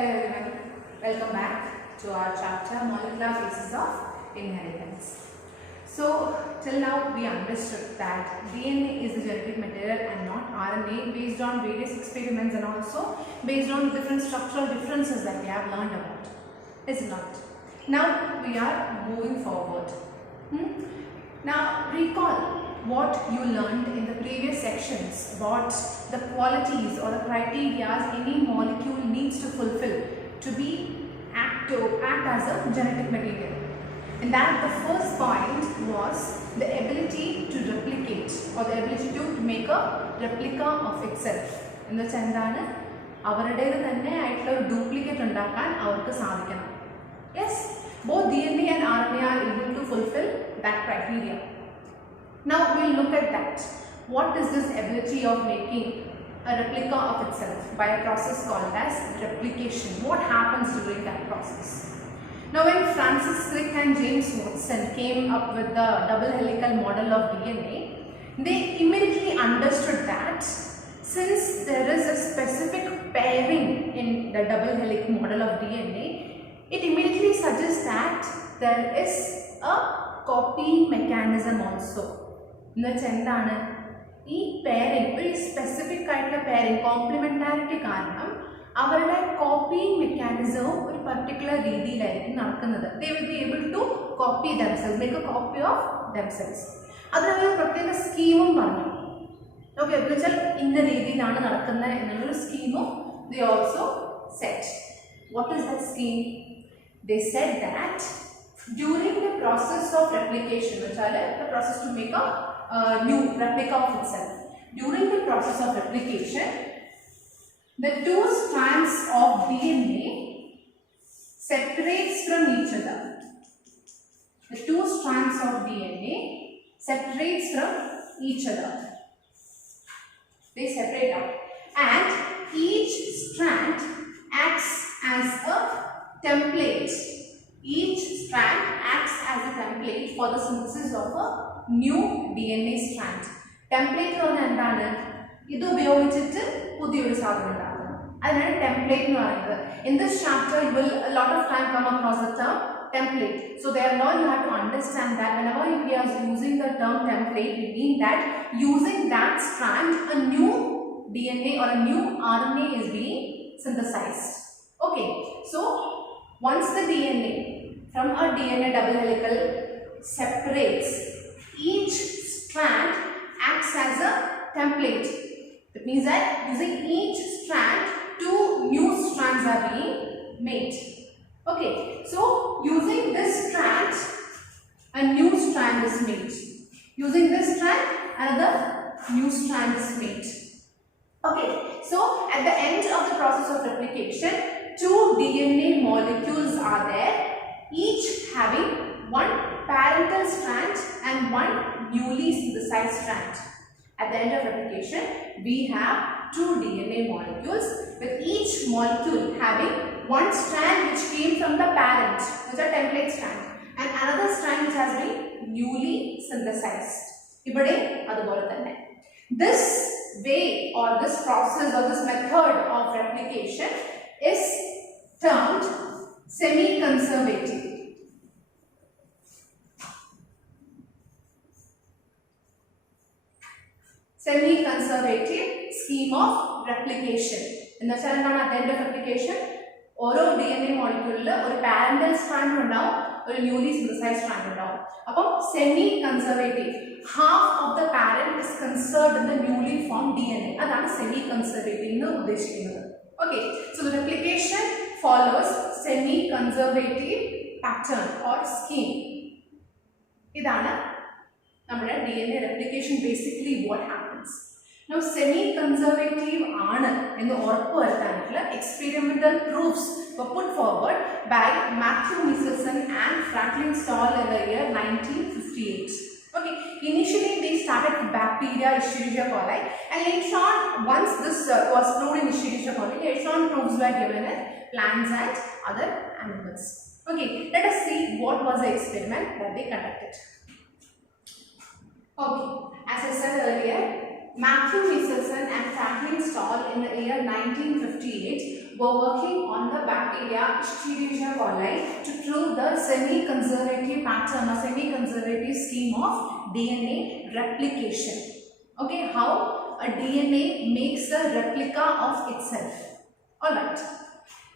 Hello everyone, welcome back to our chapter Molecular Phases of Inheritance. So till now we understood that DNA is the genetic material and not RNA based on various experiments and also based on different structural differences that we have learned about. Is it not? Now we are moving forward. Now recall what you learned in the previous sections about the qualities or the criteria any molecule needs to fulfill to act as a genetic material. And that the first point was the ability to replicate or the ability to make a replica of itself. എന്ന് വെച്ചാൽ എന്താണ് അവരുടേത് തന്നെ ആയിട്ടുള്ള ഒരു ഡ്യൂപ്ലിക്കേറ്റ് ഉണ്ടാക്കാൻ അവർക്ക് സാധിക്കണം. Yes, both DNA and RNA are able to fulfill that criteria. Now we'll look at that. What is this ability of making a replica of itself by a process called as replication? What happens during that process? Now when Francis Crick and James Watson came up with the double helical model of DNA, they immediately understood that since there is a specific pairing in the double helical model of DNA, it immediately suggests that there is a copying mechanism also. എന്താണ് ഈ പെയറിംഗ് ഒരു സ്പെസിഫിക് ആയിട്ടുള്ള പെയറിംഗ് കോംപ്ലിമെന്റാരിറ്റി കാരണം അവരുടെ കോപ്പിയിങ് മെക്കാനിസവും ഒരു particular രീതിയിലായിരിക്കും നടക്കുന്നത്. They will be able to copy themselves, make a copy of themselves. അതിനൊരു പ്രത്യേക സ്കീമും പറഞ്ഞു. ഓക്കെ, എന്ന് വെച്ചാൽ ഇന്ന രീതിയിലാണ് നടക്കുന്നത് എന്നുള്ളൊരു സ്കീമും they also set. What is that scheme? They said that during the process of replication, which is the process to make a new replica of itself, during the process of replication, the two strands of DNA separates from each other. The two strands of DNA separates from each other. They separate out, and each strand acts as a template. Each strand acts as a template for the synthesis of a new DNA strand. Template എന്ന് എന്താണ്? ഇത് ഉപയോഗിച്ചിട്ട് പുതിയൊരു സാധനം ഉണ്ടാക്കുന്നു. അതിനാണ് template എന്ന് പറയുന്നത്. In this chapter, you will a lot of time come across the term template. So therefore, you have to understand that whenever we are using the term template, we mean that using that strand, a new DNA or a new RNA is being synthesized. Okay, so once the DNA from a DNA double helical separates, each strand acts as a template. That means that using each strand, two new strands are being made. Okay, so using this strand, a new strand is made. Using this strand, another new strand is made. Okay, so at the end of the process of replication, two DNA molecules are there, each having one parental strand and one newly synthesized strand. At the end of replication, we have two DNA molecules with each molecule having one strand which came from the parent, which is a template strand, and another strand which has been newly synthesized. ഇവിടെ അതുപോലെ തന്നെ. This way or this process or this method of replication is termed semi-conservative. Semi-conservative scheme of replication. എന്ന് വെച്ചാൽ എന്താണ്? at the end of replication, ഓരോ DNA മോളിക്യൂളിൽ ഒരു parental strand ഉണ്ടാവും, ഒരു ന്യൂലി സിന്തസൈസ്ഡ് സ്ട്രാൻഡ് ഉണ്ടാവും. അപ്പോൾ semi conservative, half of the parent is conserved in the newly form DNA. അതാണ് സെമി കൺസർവേറ്റീവ് എന്ന് ഉദ്ദേശിക്കുന്നത്. Okay, so the replication follows semi-conservative pattern or scheme. ഇതാണ് നമ്മുടെ DNA replication basically what happens. Now semi-conservative ആണ് എന്ന് ഉറപ്പുവരുത്താനുള്ള experimental proofs were put forward by Matthew Michelson and Franklin Stahl in the year 1958. Okay, initially they started with bacteria, Escherichia coli, and later on, once this was proved in Escherichia coli, later on proofs were given in plants and other animals. Okay, let us see what was the experiment that they conducted. Okay, as I said earlier, Matthew Michelson and Franklin Stahl in the year 1958 were working on the bacteria Escherichia coli to prove the semi-conservative pattern or semi-conservative scheme of DNA replication. Okay, how a DNA makes a replica of itself. Alright.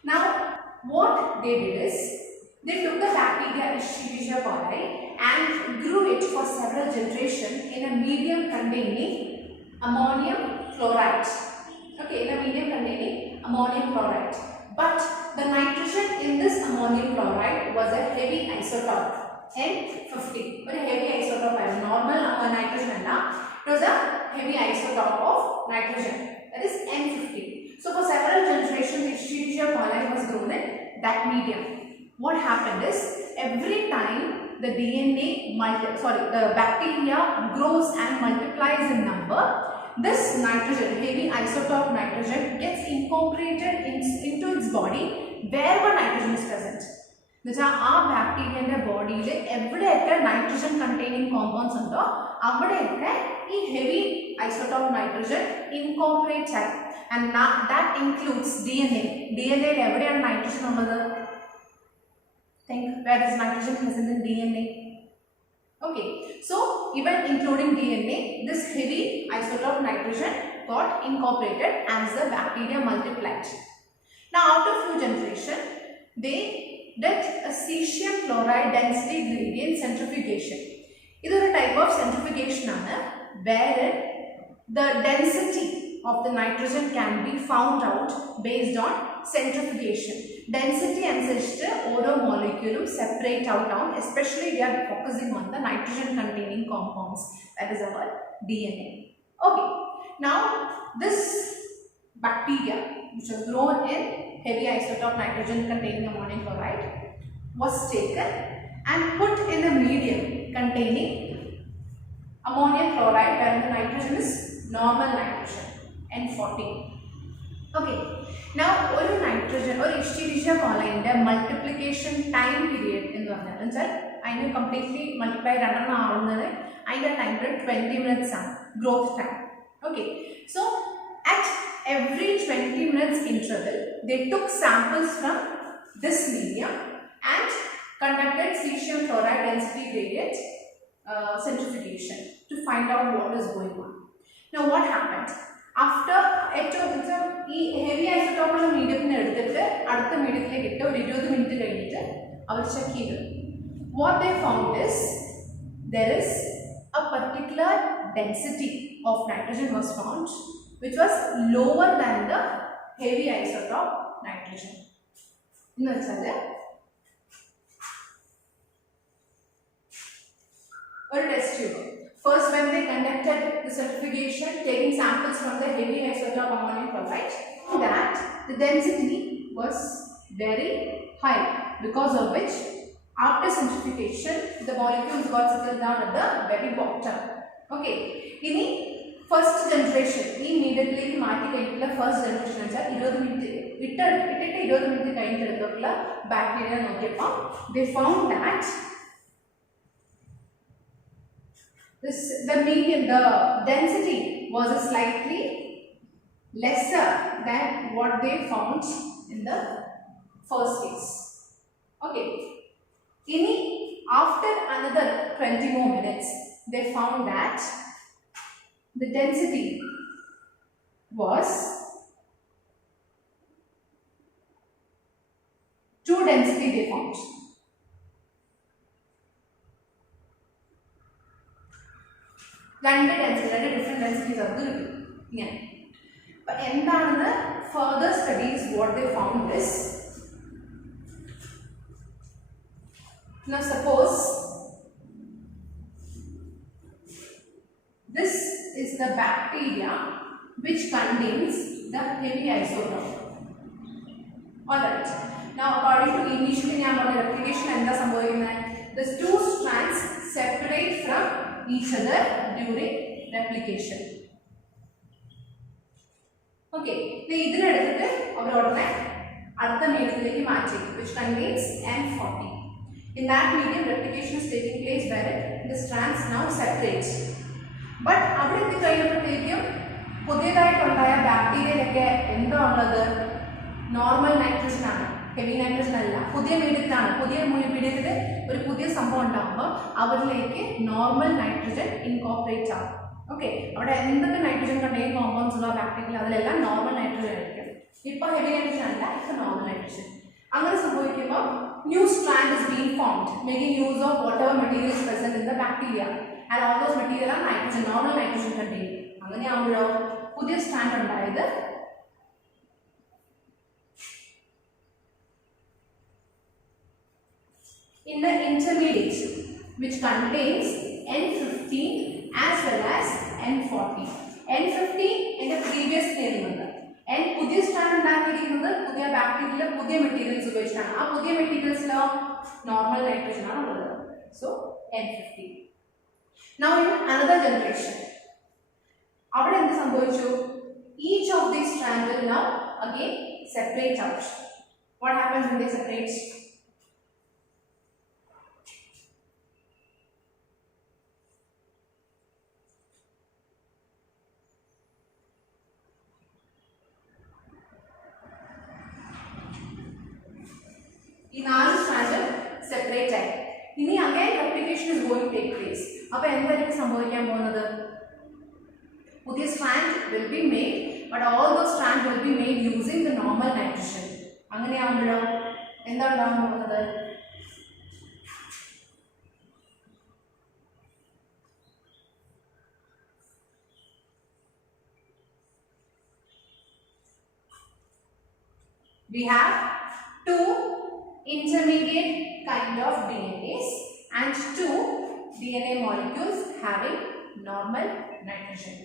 Now, what they did is, they took the bacteria Escherichia coli and grew it for several generations in a medium containing ammonium chloride. Okay, in a medium containing ammonium chloride. But the nitrogen in this ammonium chloride was a heavy isotope, N50. But a heavy isotope, normal nitrogen, it was a heavy isotope of nitrogen, that is N50. So for several generations, Escherichia coli was grown in that medium. What happened is, every time the the bacteria grows and multiplies in number, this nitrogen, heavy isotope nitrogen, gets incorporated into its body wherever nitrogen is present. Our bacteria in the body, every nitrogen containing compounds undo, heavy isotope nitrogen incorporates it. And that includes DNA. DNA every nitrogen unnathu. Think where is nitrogen present in DNA? Okay, so even including DNA, this heavy isotope nitrogen got incorporated as the bacteria multiplied. Now after few generations, they did a cesium chloride density gradient centrifugation. This is a type of centrifugation wherein the density of the nitrogen can be found out based on centrifugation. Density and oru molecule separate out, especially we are focusing on the nitrogen containing compounds, that is our DNA. Okay, now this bacteria which was grown in heavy isotope nitrogen containing ammonium chloride was taken and put in a medium containing ammonium chloride where the nitrogen is normal nitrogen, N40. Okay, now one nitrogen or Escherichia coli in the multiplication time period in the I know completely multiply I know time period 20 minutes growth time. Okay, so at every 20 minutes interval, they took samples from this medium and conducted cesium chloride density gradient centrifugation to find out what is going on. Now what happened? After heavy isotope medium what they found is, there is a particular density of nitrogen was found which was lower than the heavy isotope nitrogen. Test tube. First, when they conducted the centrifugation, taking samples from the heavy isotope ammonium chloride, that the density was very high, because of which after centrifugation the molecules got settled down at the very bottom. Okay, in first generation, immediately first generation 20 minutes bacteria they found that the density was a slightly lesser than what they found in the first case. Okay, after another 20 more minutes, they found that the density was two density they found. Different densities of the but in the further studies, what they found is, now suppose this is the bacteria which contains the heavy isotope. Alright, now according to initially replication and the two strands separate from each other during replication. Okay, which contains N40. In that medium, replication is taking place where the strands now separate. But after bacteria normal nitrogen. Heavy nitrogen അല്ല, പുതിയ മീഡിയത്തിലാണ്. പുതിയ മീഡിയത്തിൽ ഒരു പുതിയ സംഭവം ഉണ്ടാകുമ്പോൾ അവരിലേക്ക് നോർമൽ നൈട്രജൻ ഇൻകോപ്പറേറ്റ് ആവും. ഓക്കെ, അവിടെ എന്തൊക്കെ നൈട്രജൻ കണ്ടെയ്ൻ കോമ്പൗണ്ട്സ് ഉള്ള ബാക്ടീരിയ അതിലെല്ലാം നോർമൽ നൈട്രജൻ ആയിരിക്കും. ഇപ്പോൾ ഹെവി നൈട്രജൻ അല്ല, ഇപ്പോൾ നോർമൽ നൈട്രജൻ. അങ്ങനെ സംഭവിക്കുമ്പോൾ new strand is being formed making use of whatever material is present in the bacteria and all those material are nitrogen, normal nitrogen contain. അങ്ങനെയാവുമ്പോഴോ പുതിയ strand ഉണ്ടായത് in the intermediate which contains N15 as well as N14. N15 in the previous name number. N പുതിയ സ്ട്രാൻഡ് ഉണ്ടാക്കിയിരിക്കുന്നത് പുതിയ ബാക്ടീരിയയിലെ പുതിയ മെറ്റീരിയൽസ് ഉപയോഗിച്ചാണ്. ആ പുതിയ മെറ്റീരിയൽസിലോ നോർമൽ നൈട്രജൻ ആണ് ഉള്ളത്. So N15. Now in another generation അവിടെ എന്ത് സംഭവിച്ചു? Each of these strands will now again separate out. What happens when they separate? ഈ 4 സ്ട്രാൻഡ് സെപ്പറേറ്റ് ആയി. ഇനി again replication is going to take place. അപ്പോൾ എന്തായിരിക്കും സംഭവിക്കാൻ പോകുന്നത്? പുതിയ strand will be made, but all those strand will be made using the normal nitrogen. അങ്ങനെയാകുമ്പോഴോ എന്താ ഉണ്ടാകാൻ പോകുന്നത്? We have 2 intermediate kind of DNAs and 2 DNA molecules having normal nitrogen.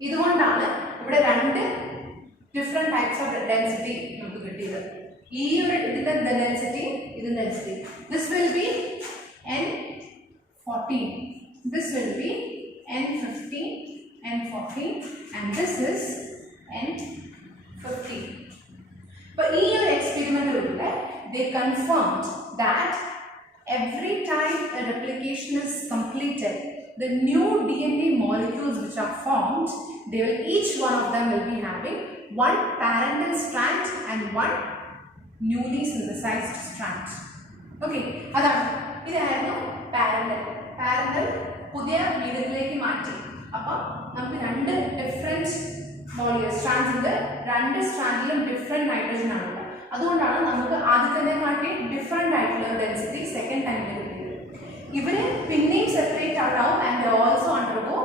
ഇതുകൊണ്ടാണ് ഇവിടെ രണ്ട് ഡിഫറെന്റ് ടൈപ്സ് ഓഫ് ഡെൻസിറ്റി നമുക്ക് കിട്ടിയത്. ഈ ഒരു ഇതിന്റെ ഡെൻസിറ്റി, ഇതിന്റെ density, this will be N14, this will be N15, N14 and this is N15. But in your experimental they confirmed that every time a replication is completed, the new DNA molecules which are formed, they will, each one of them will be having one parental strand and one newly synthesized strand. Okay, അതാണ് ഇതായിരുന്നു പാരന്റൽ പുതിയ മീഡിയത്തിലേക്ക് മാറ്റി. അപ്പം നമുക്ക് രണ്ട് different strands ഉണ്ട്. രണ്ട് സ്ട്രാൻഡിലും ഡിഫറെന്റ് നൈട്രജൻ ആണ്. അതുകൊണ്ടാണ് നമുക്ക് ആദ്യത്തെ കാട്ടി ഡിഫറെന്റ് ആയിട്ടുള്ള ഡെൻസിറ്റി സെക്കൻഡ് ടൈമിൽ കിട്ടിയത്. ഇവര് പിന്നെയും സെപ്പറേറ്റ് ആവും ആൻഡ് ഓൾസോ അണ്ടർഗോ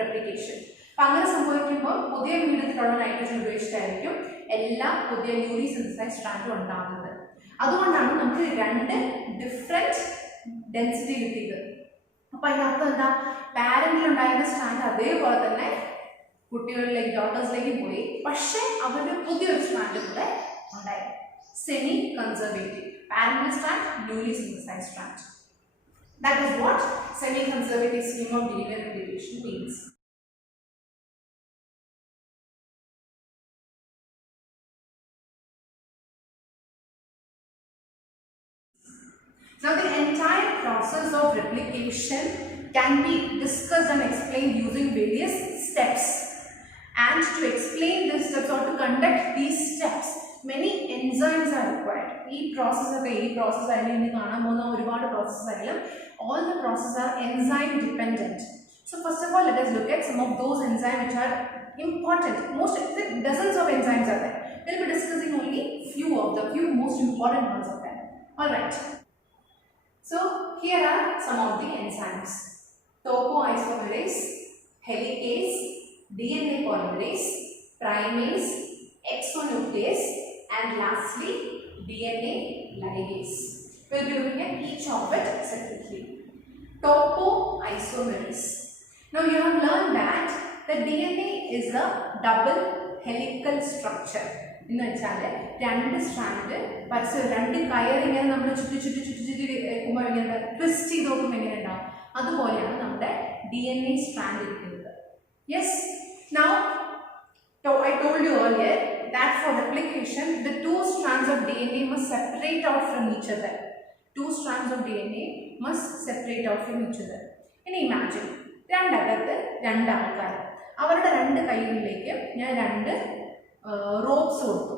റെപ്ലിക്കേഷൻ. അപ്പം അങ്ങനെ സംഭവിക്കുമ്പോൾ പുതിയ മീഡിയത്തിലുള്ള നൈട്രജൻ ഉപയോഗിച്ചിട്ടായിരിക്കും എല്ലാ പുതിയ ന്യൂലി സിന്തസൈസ്ഡ് സ്ട്രാൻഡും ഉണ്ടാകുന്നത്. അതുകൊണ്ടാണ് നമുക്ക് രണ്ട് ഡിഫറെന്റ് ഡെൻസിറ്റി കിട്ടിയത്. അപ്പൊ അതിനർത്ഥം എന്താ? പാരന്റിൽ ഉണ്ടായിരുന്ന സ്ട്രാൻഡ് അതേപോലെ തന്നെ കുട്ടികളിലേക്ക് ഡോട്ടേഴ്സിലേക്ക് പോയി, പക്ഷെ അവരുടെ പുതിയൊരു സ്ട്രാൻഡ് കൂടെ ഉണ്ടായി. Semi conservative parental strand, newly synthesised strand. That is what semi conservative scheme of DNA replication means. Now the entire process of replication can be discussed and explained using various steps. And to explain these steps or to conduct these steps, many enzymes are required. Each process all the processes are enzyme dependent. So first of all, let us look at some of those enzymes which are important. Dozens of enzymes are there. We will be discussing only few most important ones of them. All right. So here are some of the enzymes: topoisomerase, helicase, DNA polymerase, primase, exonuclease, and lastly DNA ligase. We will be looking at each of it separately. Topoisomerase. Now you have learned that the DNA is a double helical structure. എന്ന് വെച്ചാൽ രണ്ട് സ്ട്രാൻഡ് പരസ്പരം രണ്ട് കയർ ഇങ്ങനെ നമ്മൾ ചുറ്റി വെക്കുമ്പോൾ ഇങ്ങനെ ട്വിസ്റ്റ് ചെയ്ത് നോക്കുമ്പോൾ എങ്ങനെ ഉണ്ടാവും, അതുപോലെയാണ് നമ്മുടെ DNA സ്ട്രാൻഡ് ഇരിക്കുന്നത്. Yes, now I told you earlier that for replication the two strands of DNA separate out from each other. Two strands of DNA must separate out from each other. And imagine, രണ്ടകത്ത് രണ്ടാൾക്കാർ, അവരുടെ രണ്ട് കൈകളിലേക്ക് ഞാൻ രണ്ട് റോപ്സ് കൊടുത്തു.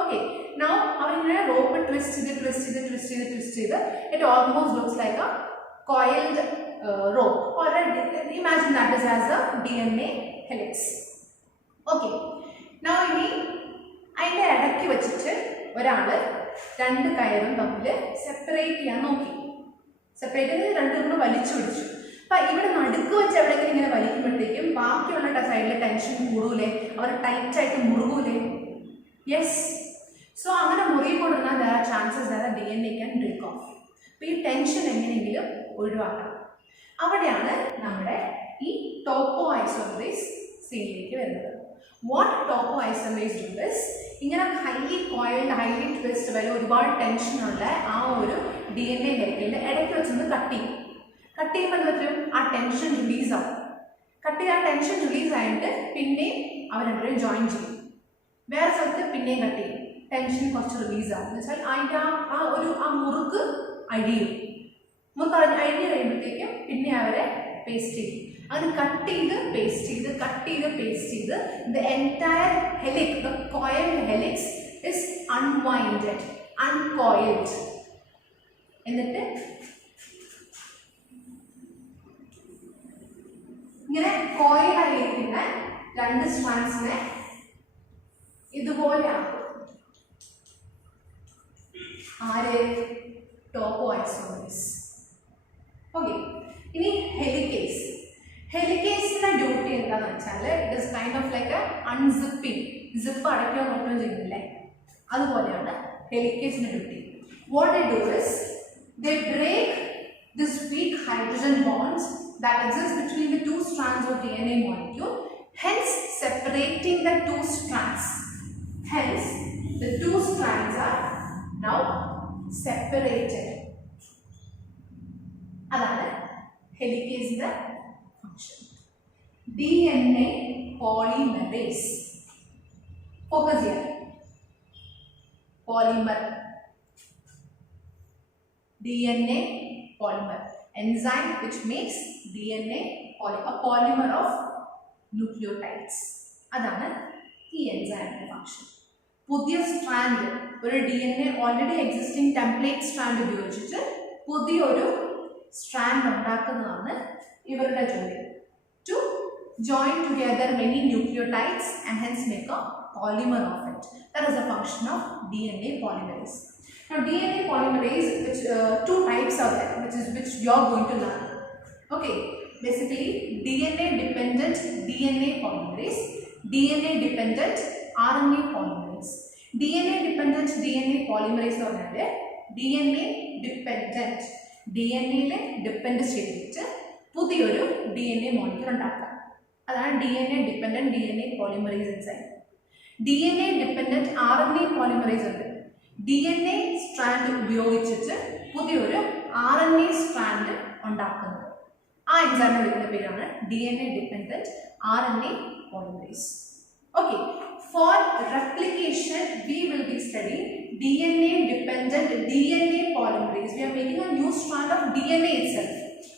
Okay, now അവരിങ്ങനെ rope twist ചെയ്ത് it almost looks like a coiled rope, or imagine that is as a DNA helix. Okay, now ഇനി അതിൻ്റെ ഇടയ്ക്ക് വെച്ചിട്ട് ഒരാൾ രണ്ട് കയറും തമ്മിൽ സെപ്പറേറ്റ് ചെയ്യാൻ നോക്കി. സെപ്പറേറ്റ് ചെയ്ത് രണ്ടും കൂടെ വലിച്ചു പിടിച്ചു. അപ്പം ഇവിടെ നടുക്ക് വെച്ച് എവിടെയെങ്കിലും ഇങ്ങനെ വലിക്കുമ്പോഴത്തേക്കും ബാക്കിയുള്ള സൈഡിലെ ടെൻഷൻ കൂടൂലേ, അവർ ടൈറ്റായിട്ട് മുറുകൂലേ? യെസ്. സോ അങ്ങനെ മുറുകിക്കൊണ്ടിരുന്നാൽ there are chances that the DNA can break off. അപ്പോൾ ഈ ടെൻഷൻ എങ്ങനെയെങ്കിലും ഒഴിവാക്കണം. അവിടെയാണ് നമ്മുടെ ഈ ടോപ്പോഐസോമറേസ് സീനിലേക്ക് വരുന്നത്. വാട്ട് ടോപ്പോഐസോമറേസ് ഡു ദിസ്, ഇങ്ങനെ ഹൈലി കോയിൽഡ് ഹൈലി ട്വിസ്റ്റ് വരെ ഒരുപാട് ടെൻഷനുള്ള ആ ഒരു DNA ഹെലിക്കലിൻ്റെ ഇടയ്ക്ക് വെച്ചൊന്ന് കട്ട് ചെയ്യുമ്പോൾ പറ്റും ആ ടെൻഷൻ റിലീസ് ആവും. ആ ടെൻഷൻ റിലീസ് ആയിട്ട് പിന്നെയും അവർ രണ്ടുപേരും ജോയിൻ ചെയ്യും. വേറെ സ്ഥലത്ത് പിന്നെയും കട്ട് ചെയ്യും, ടെൻഷൻ കുറച്ച് റിലീസ് ആവും. എന്ന് വെച്ചാൽ അതിൻ്റെ ആ മുറുക്ക് അഴിയും. അഴിഞ്ഞ് കഴിയുമ്പോഴത്തേക്കും പിന്നെ അവരെ പേസ്റ്റ് ചെയ്യും. അങ്ങനെ കട്ട് ചെയ്ത് പേസ്റ്റ് ചെയ്ത് the entire helix, the coiled helix is unwinded, uncoiled. എന്നിട്ട് ഇങ്ങനെ കോയിൽ ആയിരിക്കുന്ന രണ്ട് സ്ട്രാൻഡ്സിനെ ഇതുപോലെ ആക്കും. ആര്? ടോപ്പോഐസോമറേസ്. ഓക്കെ, ഇനി ഹെലിക്കേസിന്റെ ഡ്യൂട്ടി എന്താണെന്ന് വെച്ചാൽ it is kind of like unzipping. Zip അടയ്ക്കുക നോക്കുകയും ചെയ്യുന്നില്ലേ, അതുപോലെയാണ് ഹെലിക്കേസിന്റെ duty. What they do is they break this weak hydrogen bonds that exist between the two strands of DNA molecule, hence separating the two strands. Hence the two strands are now separated. അതാണ് ഹെലിക്കേസിന്റെ function. DNA polymerase. Focus here. Polymer. DNA polymer. Enzyme which makes DNA a polymer of nucleotides. അതാണ് ഈ എൻസൈമിന്റെ function. പുതിയ strand, ഒരു DNA already existing template strand ഉപയോഗിച്ചിട്ട് പുതിയൊരു strand ഉണ്ടാക്കുന്നതാണ് ഇവരുടെ ജോലി. To join together many nucleotides and hence make a polymer of it. That is the function of DNA polymerase. Now DNA polymerase, which two types are there, which you are going to learn. Okay, basically DNA dependent DNA polymerase, DNA dependent RNA polymerase. DNA dependent DNA polymerase എന്ന് പറഞ്ഞാൽ DNA dependent DNA ലെ ഡിപ്പെൻഡ് ചെയ്തിട്ട് പുതിയൊരു DNA molecule ഉണ്ടാക്കുക. അതാണ് DNA dependent DNA polymerase enzyme. DNA dependent RNA polymerase ഉണ്ട്. DNA strand ഉപയോഗിച്ചിട്ട് പുതിയൊരു RNA സ്ട്രാൻഡ് ഉണ്ടാക്കുന്നത്. ആ എൻസൈമിനെ വിളിക്കുന്ന പേരാണ് DNA dependent RNA polymerase. Okay, for replication we will be studying DNA dependent DNA polymerase. We are making a new strand of DNA itself.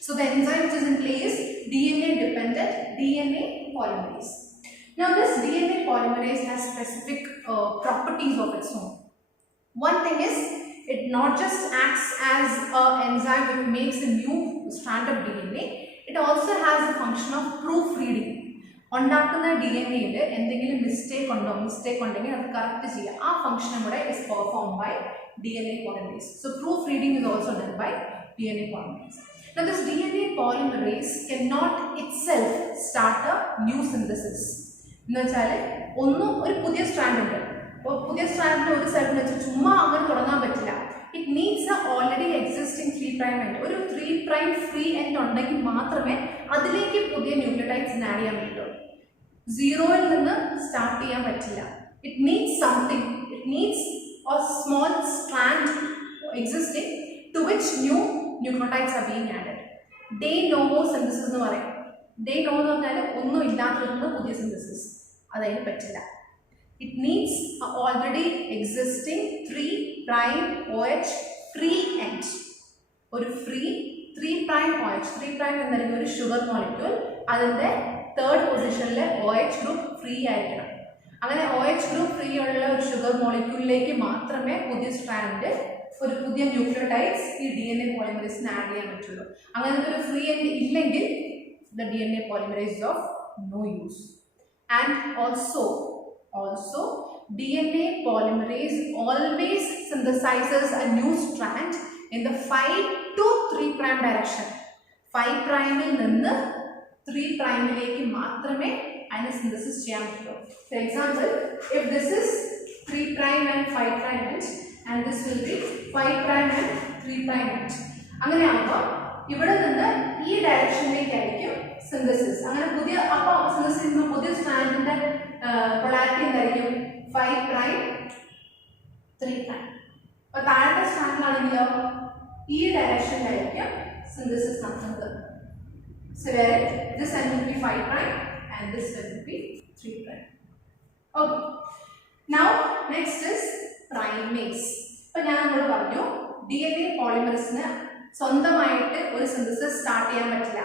So the enzyme which is in play is DNA dependent DNA polymerase. Now this DNA polymerase has specific properties of its own. One thing is, it not just acts as an enzyme which makes a new strand of DNA, it also has the function of proofreading. ഉണ്ടാക്കുന്ന DNAയിൽ എന്തെങ്കിലും മിസ്റ്റേക്ക് ഉണ്ടെങ്കിൽ അത് കറക്റ്റ് ചെയ്യുക. ആ ഫംഗ്ഷനും കൂടെ is performed by DNA polymerase. So proofreading is also done by DNA polymerase. Now this DNA polymerase cannot itself start a new synthesis. എന്ന് വെച്ചാൽ ഒരു പുതിയ സ്ട്രാൻഡ് ഉണ്ട്, അപ്പോൾ പുതിയ സ്ട്രാൻഡിന് ഒരു സ്ഥലത്ത് വെച്ച് ചുമ്മാ അങ്ങനെ തുടങ്ങാൻ പറ്റില്ല. It needs a already existing 3' എൻഡ്. ഒരു 3' ഫ്രീ എൻഡ് ഉണ്ടെങ്കിൽ മാത്രമേ അതിലേക്ക് പുതിയ ന്യൂക്ലിയോടൈഡ്സ് ആഡ് ചെയ്യാൻ പറ്റുള്ളൂ. സീറോയിൽ നിന്ന് സ്റ്റാർട്ട് ചെയ്യാൻ പറ്റില്ല. It needs something, it needs a small strand existing to which new nucleotides are being added. De novo synthesis എന്ന് പറയും. ഡേ നോവോ എന്ന് പറഞ്ഞാൽ ഒന്നും ഇല്ലാത്തതൊന്നും പുതിയ സിന്തസിസ്, അതതിന് പറ്റില്ല. It needs a already existing 3' prime OH free end, ഒരു ഫ്രീ 3 പ്രൈം OH, 3 പ്രൈം എന്നായിരിക്കും ഒരു ഷുഗർ മോളിക്യൂൾ, അതിൻ്റെ തേർഡ് പൊസിഷനിൽ OH ഗ്രൂപ്പ് ഫ്രീ ആയിരിക്കണം. അങ്ങനെ OH ഗ്രൂപ്പ് ഫ്രീ ഉള്ള ഒരു ഷുഗർ മോളിക്യൂളിലേക്ക് മാത്രമേ പുതിയ സ്ട്രാൻഡ്, ഒരു പുതിയ ന്യൂക്ലിയോടൈഡ്സ് ഈ DNA പോളിമറേസിന് ആഡ് ചെയ്യാൻ പറ്റുള്ളൂ. അങ്ങനത്തെ ഒരു ഫ്രീ എൻഡ് ഇല്ലെങ്കിൽ the DNA polymerase is of no use. And also DNA polymerase always synthesizes a new strand in the 5 to 3 prime direction. 5 prime il ninnu 3 prime ilekku maatrame aine synthesis cheyan pattu. For example, if this is 3 prime and 5 prime end and this will be 5 prime and 3 prime end, അങ്ങനെ ആവുമ്പോൾ ഇവിടെ നിന്ന് ഈ ഡയറക്ഷനിലേക്കായിരിക്കും സിന്തസിസ്. അങ്ങനെ പുതിയ അപ്പോൾ സിന്തസിസ് ചെയ്യുന്ന പുതിയ സ്ട്രാൻഡിന്റെ പൊളാരിറ്റി എന്തായിരിക്കും? 5 പ്രൈം 3 പ്രൈം. അപ്പോൾ താഴത്തെ സ്ട്രാൻഡിലാണെങ്കിലോ ഈ ഡയറക്ഷനിലായിരിക്കും സിന്തസിസ് നടക്കുന്നത്. So where this end will be 5 prime and this end will be 3 prime. Okay. Now next is primase. അപ്പോൾ ഞാൻ നമ്മളോട് പറഞ്ഞു DNA പോളിമറേസിന് സ്വന്തമായിട്ട് ഒരു സിന്തസിസ് സ്റ്റാർട്ട് ചെയ്യാൻ പറ്റില്ല.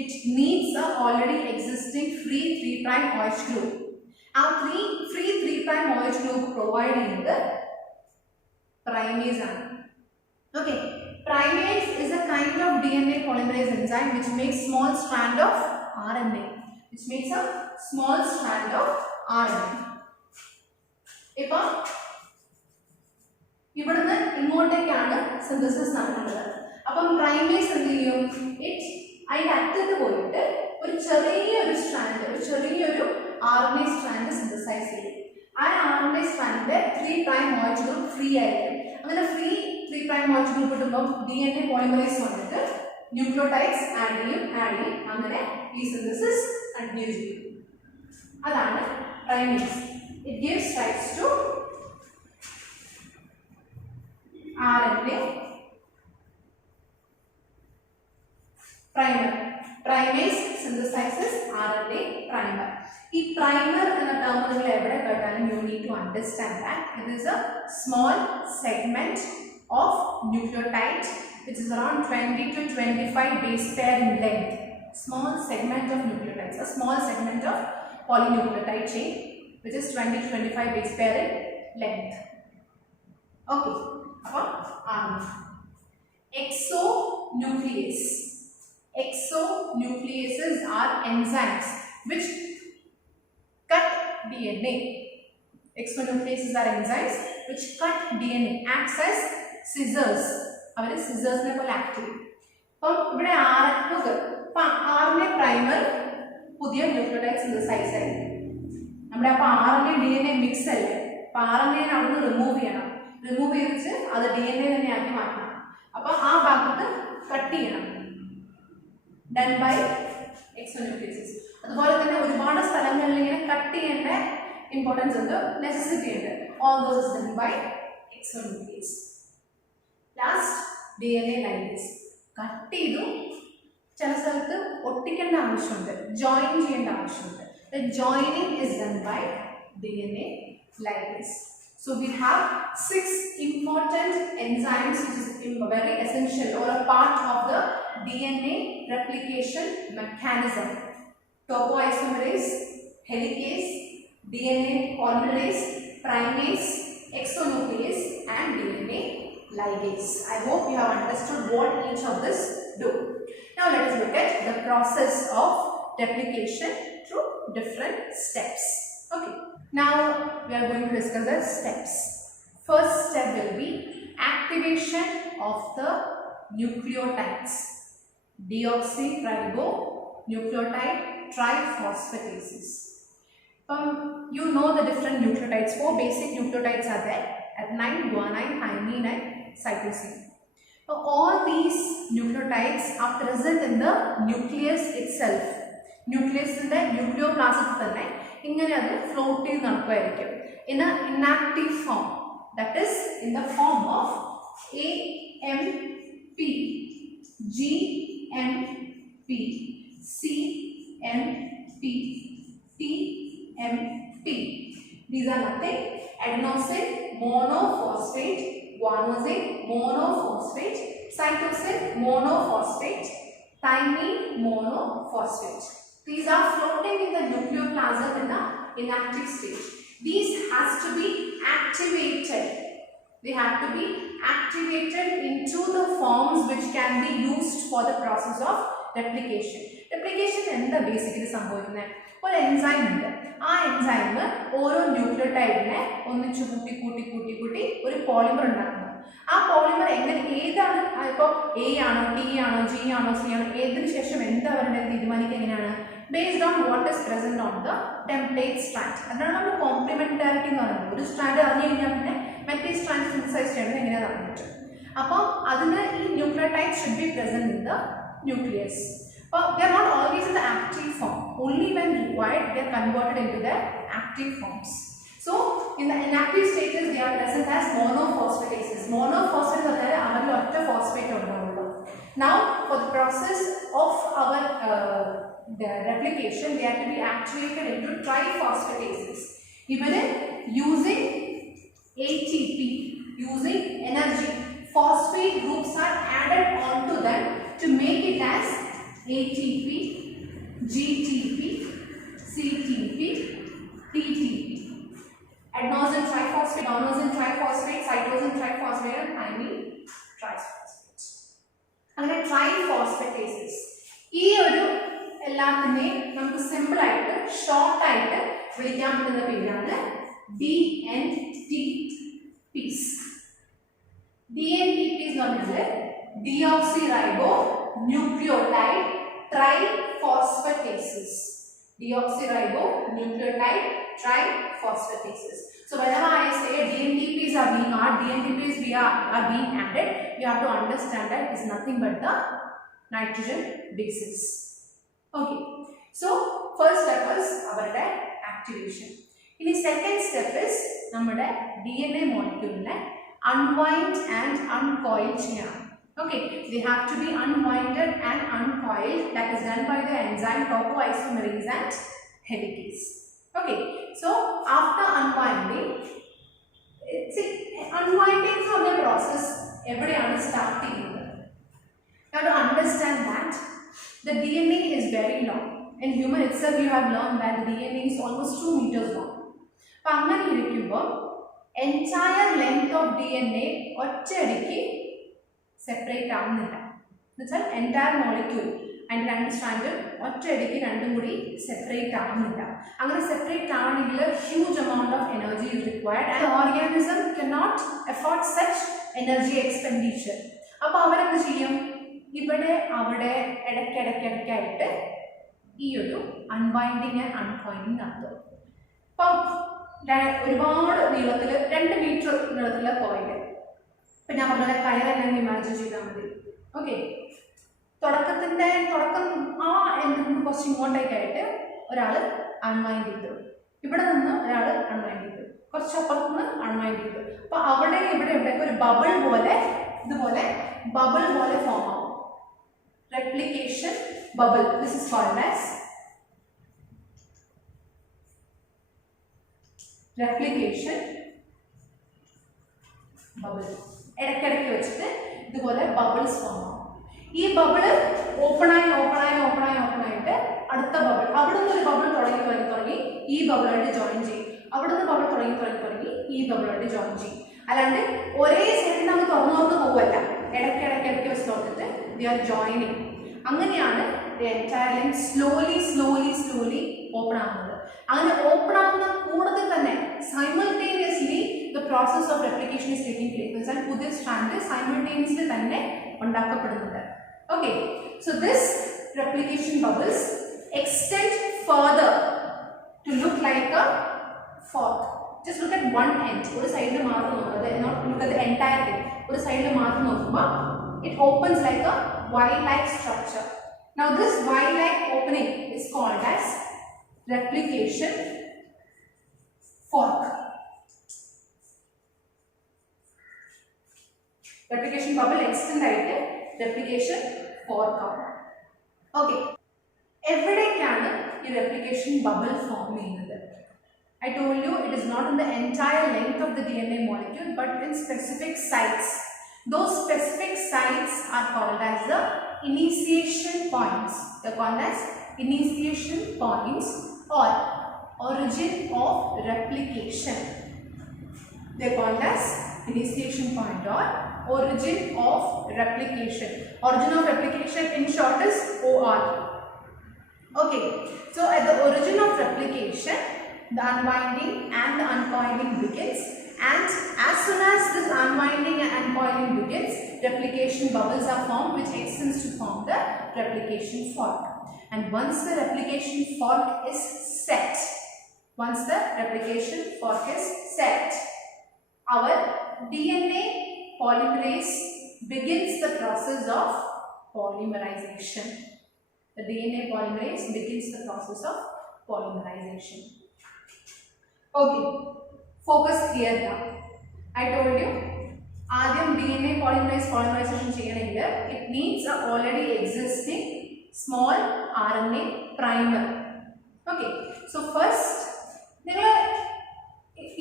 It needs a already existing free 3 prime OH group. ആ free 3 prime OH group provide ചെയ്യുന്നത് പ്രൈമേസ് ആണ്. Okay, primase is a kind of DNA polymerase enzyme which makes small strand of RNA. Which makes a small strand of RNA. ഇപ്പോൾ ഇവിടുന്ന് ഇങ്ങോട്ടേക്കാണ് സിന്തസിസ് നടക്കുന്നത്. അപ്പം പ്രൈമേസ് എന്ത് ചെയ്യും? ഇറ്റ് അതിൻ്റെ അറ്റത്ത് പോയിട്ട് ഒരു ചെറിയൊരു സ്ട്രാൻഡ്, ഒരു ചെറിയൊരു RNA സ്ട്രാൻഡ് സിന്തസൈസ് ചെയ്യും. ആ RNA സ്ട്രാൻഡിന്റെ 3 പ്രൈം OH ഗ്രൂപ്പ് ഫ്രീ ആയിരിക്കും. അങ്ങനെ ഫ്രീ 3 പ്രൈം OH ഗ്രൂപ്പ് കിട്ടുമ്പോൾ DNA പോളിമറേസ് വന്നിട്ട് ന്യൂക്ലിയോടൈഡ്സ് ആഡ് ചെയ്യും. അങ്ങനെ ഈ സിന്തസിസ് കണ്ടിന്യൂ ചെയ്യും. അതാണ് primase. It gives rights to RNA primer. Primase synthesizes RNA primer. ഈ primer എന്ന term നിങ്ങൾ എവിടെ കേട്ടാലും you need to understand that it is a small segment of nucleotide which is around 20 to 25 base pair in length. Small segment of nucleotides, a small segment of polynucleotide chain which is 20 to 25 base pair in length. Okay. Exonuclease. Exonucleases are enzymes which cut DNA. Exonucleases are enzymes which cut DNA, acts as scissors. അവര് സിസേഴ്സിനെ പോലെ ആക്ട് ചെയ്യും. അപ്പം ഇവിടെ RNA primer പുതിയ nucleotide synthesise ആയിരിക്കും. നമ്മുടെ അപ്പോൾ RNA DNA മിക്സ് അല്ലേ, അപ്പോൾ RNA അവിടുന്ന് റിമൂവ് ചെയ്യണം. റിമൂവ് ചെയ്തിട്ട് അത് DNA തന്നെ ആക്കി മാറ്റണം. അപ്പോൾ ആ ഭാഗത്ത് കട്ട് ചെയ്യണം. Done by exonuclease. അതുപോലെ തന്നെ ഒരുപാട് സ്ഥലങ്ങളിൽ ഇങ്ങനെ കട്ട് ചെയ്യേണ്ട ഇമ്പോർട്ടൻസ് ഉണ്ട്, നെസസിറ്റി ഉണ്ട്. All those done by exonuclease. Last DNA ligase. Cut ചെയ്തു ചില സ്ഥലത്ത് ഒട്ടിക്കേണ്ട ആവശ്യമുണ്ട്, ജോയിൻ ചെയ്യേണ്ട ആവശ്യമുണ്ട്. The joining is done by DNA ligase. So we have 6 important enzymes which is very essential or a part of the DNA replication mechanism. Topoisomerase, helicase, DNA polymerase, primase, exonuclease and DNA ligase. I hope you have understood what each of this do. Now let us look at the process of replication through different steps. Okay. Now we are going to discuss the steps. First step will be activation of the nucleotides. Deoxyribonucleotide triphosphatase. You know the different nucleotides. 4 basic nucleotides are there: adenine, guanine, thymine and cytosine. So all these nucleotides are present in the nucleus itself. Nucleus in the nucleoplasm തന്നെ ഇങ്ങനെ അത് ഫ്ലോട്ട് ചെയ്ത് നടക്കുമായിരിക്കും in an inactive form, that is in the form of AMP, GMP, CMP, TMP. These are nothing: adenosine monophosphate guanosine monophosphate, cytosine monophosphate, thymine monophosphate. These are floating in the nucleoplasm in the inactive stage. These has to be activated. They have to be activated into the forms which can be used for the process of replication. Replication എന്താ ബേസിക്കലി സംഭവിക്കുന്നത്? ഒരു എൻസൈം ഉണ്ട്. ആ എൻസൈം ഓരോ ന്യൂക്ലിയോടൈഡിനെ ഒന്നിച്ചു കൂട്ടി ഒരു പോളിമർ ഉണ്ടാക്കുന്നു. ആ പോളിമർ എങ്ങനെ ഏതാണ് ഇപ്പോൾ എ ആണോ ടി ആണോ ജി ആണോ സി ആണോ ഏതിനു ശേഷം എന്താ വരേണ്ടത് തീരുമാനിക്കുക എങ്ങനെയാണ്? based on what is present on the template strand. അതാണ് നമ്മൾ കോംപ്ലിമെന്റാരിറ്റി എന്ന് പറയുന്നത്. ഒരു സ്ട്രാൻഡ് അറിഞ്ഞു കഴിഞ്ഞാൽ പിന്നെ മറ്റേ സ്ട്രാൻഡ് സിന്തസൈസ് ചെയ്യുന്നത് എങ്ങനെയാണ് അറിയാൻ പറ്റും. അപ്പോൾ അതിന് ഈ nucleotide should be present in the nucleus. അപ്പോൾ they are not always in the active form. Only when required they are converted into their active forms. So in the inactive stages they are present as monophosphatases. Monophosphate പറഞ്ഞാൽ അവരിൽ ഒറ്റ ഫോസ്ഫേറ്റ് ഉണ്ടാവുള്ളൂ. Now for the process of our the replication they have to be activated into triphosphatases. Even using ATP, using energy, phosphate groups are added onto them to make it as ATP, GTP, CTP, TTP. Adenosine triphosphate, guanosine triphosphate, cytosine triphosphate and thymine triphosphate. അങ്ങനെ triphosphatases ഈ ഒരു എല്ലാത്തിനെയും നമുക്ക് സിമ്പിൾ ആയിട്ട് ഷോർട്ട് ആയിട്ട് വിളിക്കാൻ പറ്റുന്ന പേരാണ് DNTPs. DNTPs എന്ന് പറഞ്ഞാൽ deoxyribo nucleotide triphosphatases. Deoxyribo nucleotide triphosphatases. So whenever I say DNTPs are being added, you have to understand that it is nothing but the nitrogen bases. Okay, so first step is our activation. In the second step is നമ്മുടെ DNA molecule unwind and uncoil ചെയ്യണം. Okay, they have to be unwinded and uncoiled. That is done by the enzyme topoisomerase and helicase. Okay, so after unwinding, unwinding from the process എവിടെയാണ് സ്റ്റാർട്ട് ചെയ്യുന്നത്? Now to understand that the DNA is very long. In human itself, you have learned that the DNA is almost 2 meters long. അപ്പോൾ അങ്ങനെ ഇരിക്കുമ്പോൾ entire length of DNA ഒറ്റയടിക്ക് സെപ്പറേറ്റ് ആവുന്നില്ല. എന്നുവെച്ചാൽ entire molecule അതിൻ്റെ രണ്ട് സ്ട്രാൻഡ് ഒറ്റയടിക്ക് രണ്ടും കൂടി സെപ്പറേറ്റ് ആവുന്നില്ല. അങ്ങനെ സെപ്പറേറ്റ് ആവണമെങ്കിൽ huge amount of energy is required and organism cannot afford such energy expenditure. അപ്പോൾ അവരെന്ത് ചെയ്യും? ഇവിടെ അവിടെ ഇടയ്ക്കിടയ്ക്കായിട്ട് ഈ ഒരു അൺവൈൻഡിങ് ആൻഡ് അൺകോയിലിംഗ് നടത്തും. അപ്പം ഒരുപാട് നീളത്തിൽ 2 മീറ്റർ നീളത്തിലുള്ള കോയില് ഇപ്പം ഞാൻ പറഞ്ഞ കയറെല്ലാം ഇമാജിൻ ചെയ്താൽ മതി. ഓക്കെ, തുടക്കം ആ എന്തെങ്കിലും കുറച്ച് ഇങ്ങോട്ടേക്കായിട്ട് ഒരാൾ അൺവൈൻഡ് ചെയ്തു, ഇവിടെ നിന്ന് ഒരാൾ അൺവൈൻഡ് ചെയ്തു, കുറച്ച് അപ്പുറത്ത് നിന്ന് അൺവൈൻഡ് ചെയ്തു. അപ്പോൾ അവിടെ ഇവിടെയൊക്കെ ഒരു ബബിൾ പോലെ ഇതുപോലെ ബബിൾ പോലെ ഫോം ആവും. Replication bubble. This is called as replication bubble. ഇടയ്ക്കിടയ്ക്ക് വെച്ചിട്ട് ഇതുപോലെ ബബിൾസ് ഫോം ആവും. ഈ ബബിള് ഓപ്പണായിട്ട് അടുത്ത ബബിൾ അവിടുന്ന് ഒരു ബബിൾ തുടങ്ങി ഈ ബബിളായിട്ട് ജോയിൻ ചെയ്യും. അവിടുന്ന് ബബിൾ തുടങ്ങി ഈ ബബിളായിട്ട് ജോയിൻ ചെയ്യും. അല്ലാണ്ട് ഒരേ സൈഡിൽ നമുക്ക് തുറന്നു പോവല്ല, ഇടയ്ക്കിടയ്ക്ക് വെച്ച് തുറന്നിട്ട് they are joining. അങ്ങനെയാണ് the entire length slowly open ആവുന്നത്. അങ്ങനെ ഓപ്പൺ ആവുന്ന കൂടുതൽ തന്നെ simultaneously the process of replication is taking place. എന്നുവെച്ചാൽ പുതിയ സ്ട്രാൻഡ് simultaneously തന്നെ ഉണ്ടാക്കപ്പെടുന്നുണ്ട്. Okay, so this replication bubbles extend further to look like a fork. Just look at one end. ഒരു സൈഡിൽ മാത്രം നോക്കുക, not look at the entire thing. ഒരു സൈഡിൽ മാത്രം നോക്കുമ്പോൾ it opens like a Y-like structure. Now this Y-like opening is called as replication fork. Replication bubble extend ആയിട്ട് replication fork ആണ്. Okay, എവിടേക്കാണ് ഈ replication bubble ഫോം ചെയ്യുന്നത്? I told you it is not in the entire length of the DNA molecule but in specific sites. Those specific sites are called as the initiation points. They are called as initiation points or origin of replication. They are called as initiation point or origin of replication. Origin of replication in short is OR. Okay, so at the origin of replication, the unwinding and the uncoiling begins, and as soon as this unwinding and uncoiling begins, replication bubbles are formed which extends to form the replication fork. And once the replication fork is set, our DNA polymerase begins the process of polymerization. The DNA polymerase begins the process of polymerization. Okay, focus here now. I told you, ആദ്യം DNA polymerization ചെയ്യണമെങ്കിൽ it needs a already existing small RNA primer. Okay, so first,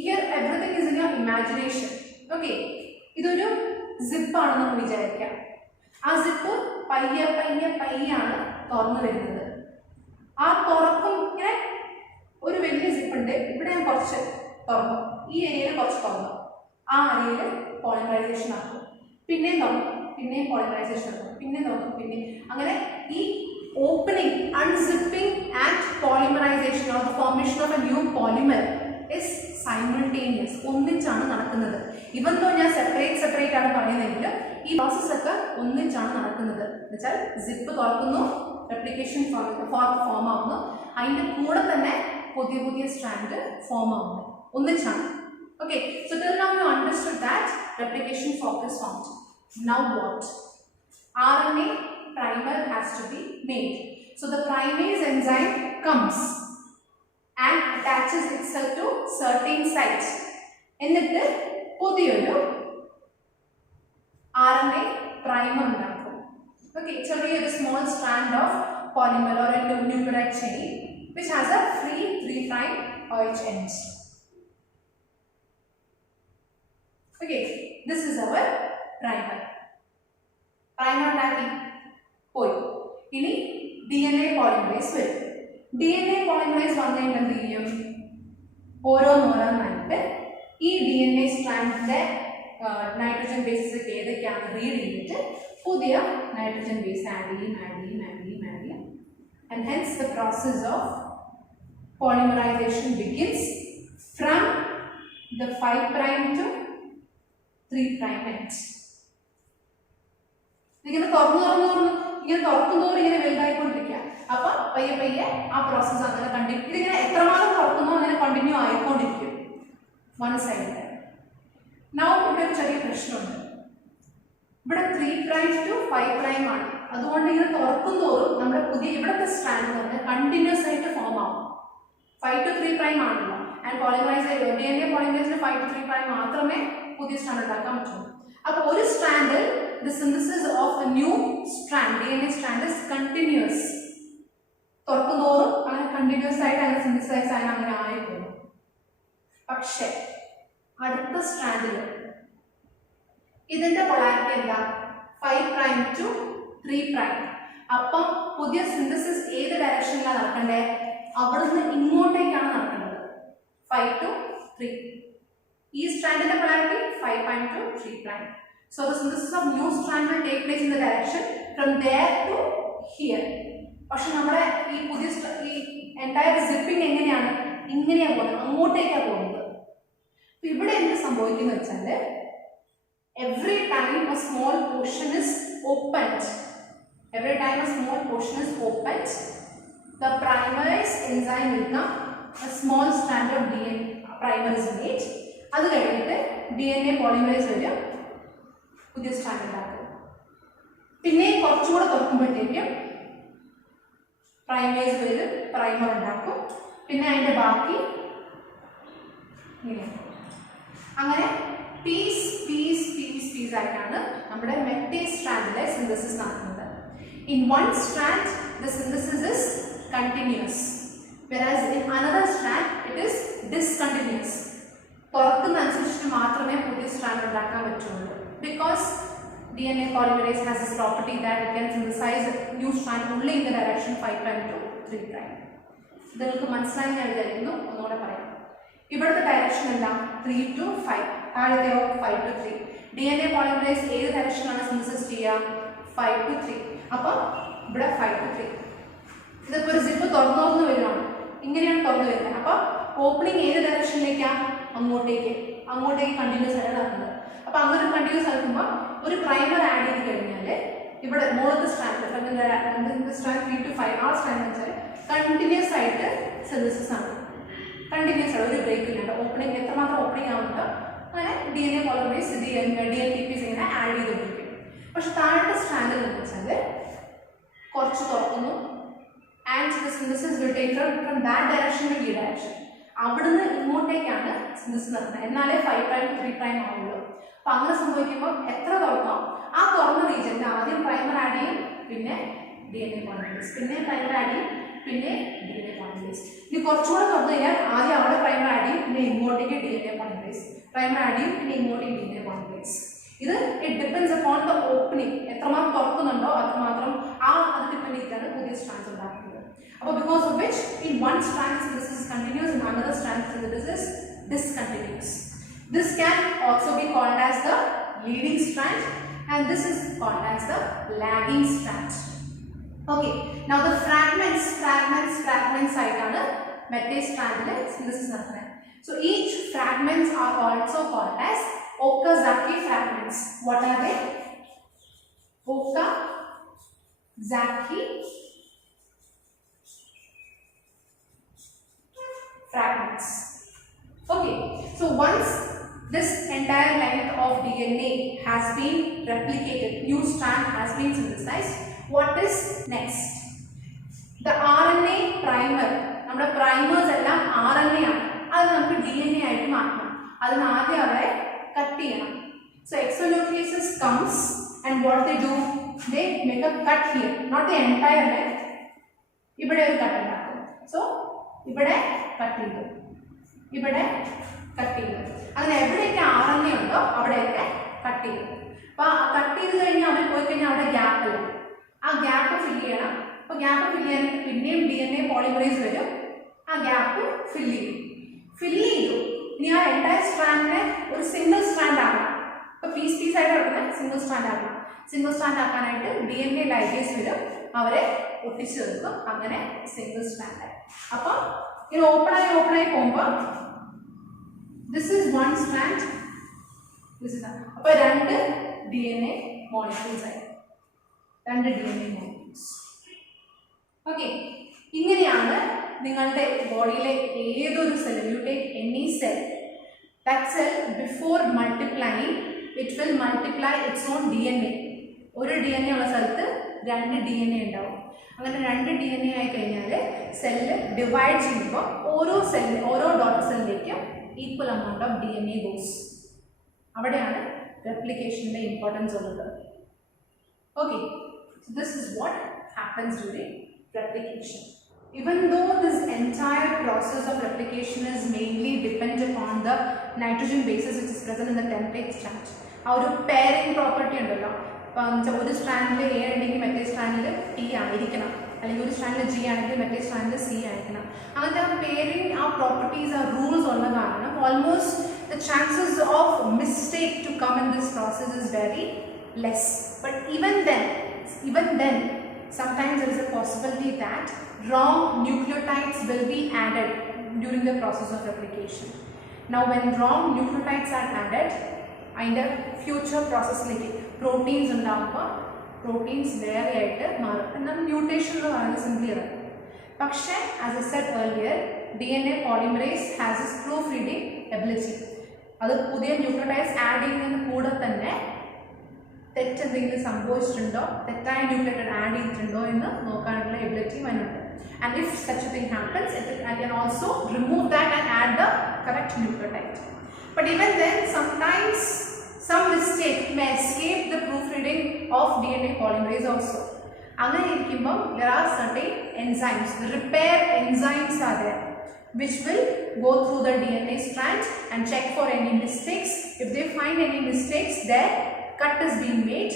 here everything is in your imagination. Okay, ഇതൊരു സിപ്പ് ആണെന്ന് നമുക്ക് വിചാരിക്കാം. ആ സിപ്പ് പയ്യാണ് തുറന്നു വരുന്നത്. ആ തുറക്കും ഇങ്ങനെ ഒരു വലിയ സിപ്പ് ഉണ്ട്, ഇവിടെ ഞാൻ കുറച്ച് തുറന്നു, ഈ ഏരിയയിൽ കുറച്ച് തുറന്നു, ആ ഏരിയയിൽ പോളിമറൈസേഷൻ ആക്കും, പിന്നെയും തുറന്നു, പിന്നെയും പോളിമറൈസേഷൻ ആക്കും, പിന്നെയും തുറന്നു, പിന്നെ അങ്ങനെ ഈ opening, unzipping and polymerization or the formation of a new polymer is simultaneous, ഒന്നിച്ചാണ് നടക്കുന്നത്. ഇവൻ തോ ഞാൻ സെപ്പറേറ്റ് ആണ് പറയുന്നതെങ്കിൽ ഈ പ്രോസസ് ഒക്കെ ഒന്നിച്ചാണ് നടക്കുന്നത്. എന്നുവെച്ചാൽ സിപ്പ് തുറക്കുന്നു, റെപ്ലിക്കേഷൻ ഫോർക്ക് ഫോം ആവുന്നു, അതിൻ്റെ കൂടെ തന്നെ പുതിയ സ്ട്രാൻഡ് ഫോം ആവുന്നു, ഒന്നിച്ചാണ്. Okay, so till now you understood that replication fork is formed. Now what? RNA primer has to be made. So the primase enzyme comes and attaches itself to certain sites. എന്നിട്ട് പുതിയൊരു RNA primer ഉണ്ടാക്കും. Okay, ചെറിയൊരു small strand of polymer or a nucleotide chain which has a free 3' OH end. Okay, this is our primer. Primer ഉണ്ടാക്കി പോയി. ഇനി DNA polymerase വരും. DNA polymerase വന്നതിന് എന്ത് ചെയ്യും? ഓരോന്നായിട്ട് ഈ DNA സ്ട്രാൻഡിന്റെ നൈട്രജൻ ബേസസ് ഏതൊക്കെയാണ് റീഡ് ചെയ്തിട്ട് പുതിയ നൈട്രജൻ ബേസ് ആഡ് ചെയ്യും. And hence the process of polymerization begins from the 5' to 3' end. ഇങ്ങനെ തുറക്കുന്നതോറും ഇങ്ങനെ വലുതായിക്കൊണ്ടിരിക്കുക. അപ്പൊ പയ്യെ ആ പ്രോസസ് അങ്ങനെ കണ്ടിന്യൂ, ഇതിങ്ങനെ എത്രമാത്രം തുറക്കുന്നോ അങ്ങനെ കണ്ടിന്യൂ ആയിക്കൊണ്ടിരിക്കും വൺ സൈഡ്. നൗ ഇവിടെ ഒരു ചെറിയ പ്രശ്നമുണ്ട്. ഇവിടെ 3' to 5' ആണ്. അതുകൊണ്ട് ഇങ്ങനെ തുറക്കുന്തോറും നമ്മുടെ പുതിയ ഇവിടുത്തെ സ്ട്രാൻഡ് തന്നെ കണ്ടിന്യൂസ് ആയിട്ട് ഫോം ആവും. 5 to 3' ആണല്ലോ. ആൻഡ് DNA പോളിമറേസിന് 5 to 3' മാത്രമേ പുതിയ സ്ട്രാൻഡ് ഉണ്ടാക്കാൻ പറ്റുള്ളൂ. അപ്പോൾ ഒരു സ്ട്രാൻഡിൽ the synthesis of a new strand, DNA strand is continuous. തുറക്കുന്തോറും അങ്ങനെ കണ്ടിന്യൂസ് ആയിട്ട് അങ്ങനെ സിന്തസൈസ് ആയി അങ്ങനെ ആയിപ്പോകും. പക്ഷേ അടുത്ത സ്ട്രാൻഡിൽ ഇതിന്റെ പൊളാരിറ്റി എന്താ? 5' to 3'. അപ്പം പുതിയ സിന്തസിസ് ഏത് ഡയറക്ഷനിലാണ് നടക്കണ്ടേ? അവിടുന്ന് ഇങ്ങോട്ടേക്കാണ് നടക്കേണ്ടത്. 5 to 3. ഈ സ്ട്രാൻഡിന്റെ പൊളാരിറ്റി 5' to 3'. So the synthesis of new strand will take place in the direction from there to here. പക്ഷെ നമ്മുടെ ഈ പുതിയ ഈ എൻറ്റയർ സിപ്പിംഗ് എങ്ങനെയാണ്? ഇങ്ങനെയാണ് പോകുന്നത്, അങ്ങോട്ടേക്കാണ് പോകുന്നത്. അപ്പൊ ഇവിടെ എന്ത് സംഭവിക്കുന്നു വെച്ചാൽ every time a small portion is opened, the primerase enzyme will come, a small strand of DNA primer is made. അത് കഴിഞ്ഞിട്ട് DNA polymerase വരും, പുതിയ സ്ട്രാൻഡ് ഉണ്ടാക്കും. പിന്നെ കുറച്ചുകൂടെ തുറക്കുമ്പോഴത്തേക്കും പ്രൈമേസ് വരും, പ്രൈമർ ഉണ്ടാക്കും. പിന്നെ അതിന്റെ ബാക്കി അങ്ങനെ പീസ് ആയിട്ടാണ് നമ്മുടെ മെറ്റേസ് സ്ട്രാൻഡിലെ സിന്തസിസ് നടക്കുന്നത്. In one strand the synthesis is continuous. whereas in another strand it is discontinuous. തുറക്കുന്നതനുസരിച്ച് മാത്രമേ പുതിയ സ്ട്രാൻഡ് ഉണ്ടാക്കാൻ പറ്റുള്ളൂ. Because DNA polymerase has this property that it can synthesize new strand only in the direction 5' to 3'. നിങ്ങൾക്ക് മനസ്സിലായി ഞാൻ വിചാരിക്കുന്നു. ഒന്നുകൂടെ പറയാം. ഇവിടുത്തെ ഡയറക്ഷൻ എന്താ? 3 to 5. താഴെയോ 5 to 3. DNA polymerase ഏത് ഡയറക്ഷനാണ് സിന്തസിസ് ചെയ്യുക? 5 to 3. അപ്പോൾ ഇവിടെ 5 to 3. ഇതിപ്പോൾ ഒരു സിപ്പ് തുറന്നു വരുവാണ്. ഇങ്ങനെയാണ് തുറന്നു വരുന്നത്. അപ്പോൾ ഓപ്പണിംഗ് ഏത് ഡയറക്ഷനിലേക്കാണ്? അങ്ങോട്ടേക്ക് കണ്ടിന്യൂസ് ആയിട്ട് നടക്കുന്നത്. അപ്പോൾ അങ്ങനെ കണ്ടിന്യൂസ് ആക്കുമ്പോൾ ഒരു പ്രൈമർ ആഡ് ചെയ്ത് കഴിഞ്ഞാൽ ഇവിടെ മുകളിലത്തെ സ്ട്രാൻഡ് സ്ട്രാൻഡ് 3 to 5 ആ സ്ട്രാൻഡ് വെച്ചാൽ കണ്ടിന്യൂസ് ആയിട്ട് സിന്തസിസ് ആണ്. കണ്ടിന്യൂസ് ആയിട്ട് ഒരു ബ്രേക്ക് ഇല്ലാണ്ട് ഓപ്പണിംഗ് എത്രമാത്രം ഓപ്പണിംഗ് ആവുന്നുണ്ടോ അങ്ങനെ DNA polymerase DNTPs ഇങ്ങനെ ആഡ് ചെയ്തുകൊണ്ടിരിക്കും. പക്ഷെ താഴത്തെ സ്ട്രാൻഡിൽ എന്ന് വെച്ചാൽ കുറച്ച് തുറക്കുന്നു and the synthesis will take from that direction to ഈ direction. അവിടുന്ന് ഇങ്ങോട്ടേക്കാണ് സിന്തസിസ് നടക്കുന്നത്. എന്നാലേ 5' 3' ആവുള്ളൂ. അപ്പം അങ്ങനെ സംഭവിക്കുമ്പോൾ എത്ര തുറന്നോ ആ തുറന്ന റീജിയനിൽ ആദ്യം പ്രൈമർ ആഡ് ചെയ്യും, പിന്നെ DNA polymerase, പിന്നെ പ്രൈമർ ആഡ് ചെയ്യും, പിന്നെ DNA polymerase. ഇനി കുറച്ചുകൂടെ തുറന്നു കഴിഞ്ഞാൽ ആദ്യം അവിടെ പ്രൈമർ ആഡ് ചെയ്യും, പിന്നെ ഇങ്ങോട്ടേക്ക് DNA polymerase, പ്രൈമർ ആഡ് ചെയ്യും, പിന്നെ ഇങ്ങോട്ടേക്ക് DNA polymerase. ഇത് it depends upon the opening. എത്രമാത്രം തുറക്കുന്നുണ്ടോ അത്രമാത്രം അത് ഡിപ്പെൻഡ് ചെയ്തിട്ടാണ് പുതിയ സ്ട്രാൻഡ്സ് ഉണ്ടാക്കുന്നത്. അപ്പോൾ because of which in one strand synthesis is continuous, in another strand synthesis is discontinuous. This can also be called as the leading strand and this is called as the lagging strand. Okay, now the fragments ആയിട്ടാണ് meta strand synthesis നടക്കുന്നത്. So each fragments are also called as Okazaki fragments. What are they? Okazaki fragments. Okay, so once this entire length of DNA has been replicated, new strand has been synthesized, what is next? The RNA primer. നമ്മുടെ primers എല്ലാം RNA ആണ്. അത് നമുക്ക് DNA ആയിട്ട് മാറ്റണം. അതിന് ആദ്യം അവരെ കട്ട് ചെയ്യണം. So exonucleases comes and what they do? They make a cut here, not the entire length. ഇവിടെ ഒരു കട്ട് ഉണ്ടാക്കും. So ഇവിടെ കട്ട് ചെയ്തു, ഇവിടെ കട്ട് ചെയ്തു. അങ്ങനെ എവിടെയൊക്കെ RNA ഉണ്ടോ അവിടെയൊക്കെ കട്ട് ചെയ്തു. അപ്പോൾ കട്ട് ചെയ്ത് കഴിഞ്ഞാൽ അവർ പോയി കഴിഞ്ഞാൽ അവിടെ ഗ്യാപ്പ് ഇല്ല. ആ ഗ്യാപ്പ് ഫില്ല് ചെയ്യണം. അപ്പോൾ ഗ്യാപ്പ് ഫില്ല് ചെയ്യാൻ പിന്നെയും DNA polymerase വരും, ആ ഗ്യാപ്പ് ഫില്ല് ചെയ്തു. ഇനി ആ എൻറ്റയർ സ്ട്രാൻഡിനെ ഒരു സിംഗിൾ സ്ട്രാൻഡ് ആക്കണം. ഇപ്പോൾ പീസ് ആയിട്ട് കിടക്കുന്നത് സിംഗിൾ സ്ട്രാൻഡ് ആക്കണം. സിംഗിൾ സ്ട്രാൻഡ് ആക്കാനായിട്ട് DNA ലൈഗേസ് വരും, അവരെ ഒട്ടിച്ചു വെക്കും. അങ്ങനെ സിംഗിൾ സ്ട്രാൻഡ്. അപ്പോൾ ഇത് ഓപ്പണായി പോകുമ്പോൾ this is one strand, this is അപ്പോൾ രണ്ട് DNA മോളിക്യൂൾസ് ആയി, രണ്ട് DNA മോളിക്യൂൾസ്. ഓക്കെ, ഇങ്ങനെയാണ് നിങ്ങളുടെ ബോഡിയിലെ ഏതൊരു cell, you take any cell, that cell before multiplying it will multiply it's on DNA. ഒരു DNA ഉള്ള സ്ഥലത്ത് രണ്ട് DNA ഉണ്ടാവും. അങ്ങനെ രണ്ട് DNA ആയി കഴിഞ്ഞാൽ സെല്ല് ഡിവൈഡ് ചെയ്യുമ്പോൾ ഓരോ ഡോട്ടർ സെല്ലിലേക്കും equal amount of DNA goes. അവിടെയാണ് റെപ്ലിക്കേഷൻ്റെ ഇമ്പോർട്ടൻസ് ഉള്ളത്. Okay, this is what happens during replication. Even though this entire process of replication is mainly dependent upon the nitrogen bases which is present in the template strand. Our pairing property ഉണ്ടല്ലോ, ഒരു സ്ട്രാൻഡിൽ A ഉണ്ടെങ്കിൽ മറ്റേ സ്ട്രാൻഡിൽ T ആയിരിക്കണം, അല്ലെങ്കിൽ ഒരു സ്ട്രാൻഡിൽ G ആണെങ്കിൽ മറ്റേ സ്ട്രാൻഡിൽ C ആയിരിക്കണം. അങ്ങനത്തെ ആ പേരിങ്, ആ പ്രോപ്പർട്ടീസ്, ആ റൂൾസ് ഉള്ള കാരണം almost the chances of mistake to come in this process is very less. But even then sometimes there is a possibility that wrong nucleotides will be added during the process of replication. Now when wrong nucleotides are added, അതിൻ്റെ ഫ്യൂച്ചർ പ്രോസസ്സിലേക്ക് പ്രോട്ടീൻസ് ഉണ്ടാകുമ്പോൾ പ്രോട്ടീൻസ് വേറെ ആയിട്ട് മാറും. എന്നാൽ മ്യൂട്ടേഷൻ എന്ന് പറയുന്നത് സിംപ്ലി ആണ്. പക്ഷേ as A Z earlier, DNA polymerase has its proofreading ability. അത് പുതിയ ന്യൂക്ലിയോടൈഡ്സ് ആഡ് ചെയ്യുന്നതിന് കൂടെ തന്നെ തെറ്റെന്തെങ്കിലും സംഭവിച്ചിട്ടുണ്ടോ, തെറ്റായ ന്യൂക്ലിയോടൈഡ് ആഡ് ചെയ്തിട്ടുണ്ടോ എന്ന് നോക്കാനുള്ള എബിലിറ്റി അതിനുണ്ട്. And if such a thing happens, I can also remove that and add the correct nucleotide. But even then, sometimes some mistake may escape the proofreading of DNA polymerase also. അങ്ങനെ ഇരിക്കുമ്പോൾ there are certain enzymes, the repair enzymes are there, which will go through the DNA strand and check for any mistakes. If they find any mistakes, their cut is being made,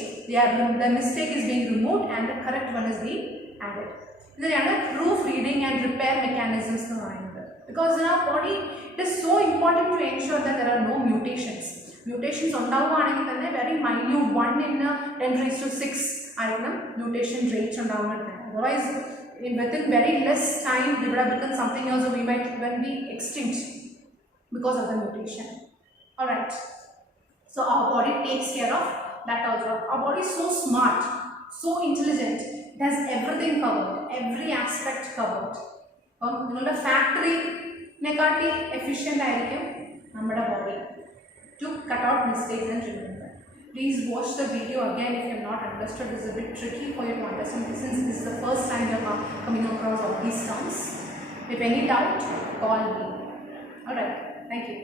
the mistake is being removed and the correct one is being added. ഇതിനെയാണ് proofreading and repair mechanisms എന്ന് പറയുന്നത്. Because in our body it is so important to ensure that there are no mutations. Mutations ഉണ്ടാവുകയാണെങ്കിൽ തന്നെ very minute 1/10⁶ ആയിരിക്കണം mutation rate ഉണ്ടാവുന്നത്. Otherwise within very less time we would have become something else, or we might even be extinct because of the mutation. Alright, so our body takes care of that also. Our body is so smart, so intelligent, it has everything covered, every aspect covered. നിങ്ങളുടെ ഫാക്ടറിനെക്കാട്ടി എഫിഷ്യൻ്റ് ആയിരിക്കും നമ്മുടെ body to cut out mistakes and remember. Please watch the video again if you have not understood. This is a bit tricky for you to understand since this is the first time you are coming across all these terms. If any doubt, call me. Alright, thank you.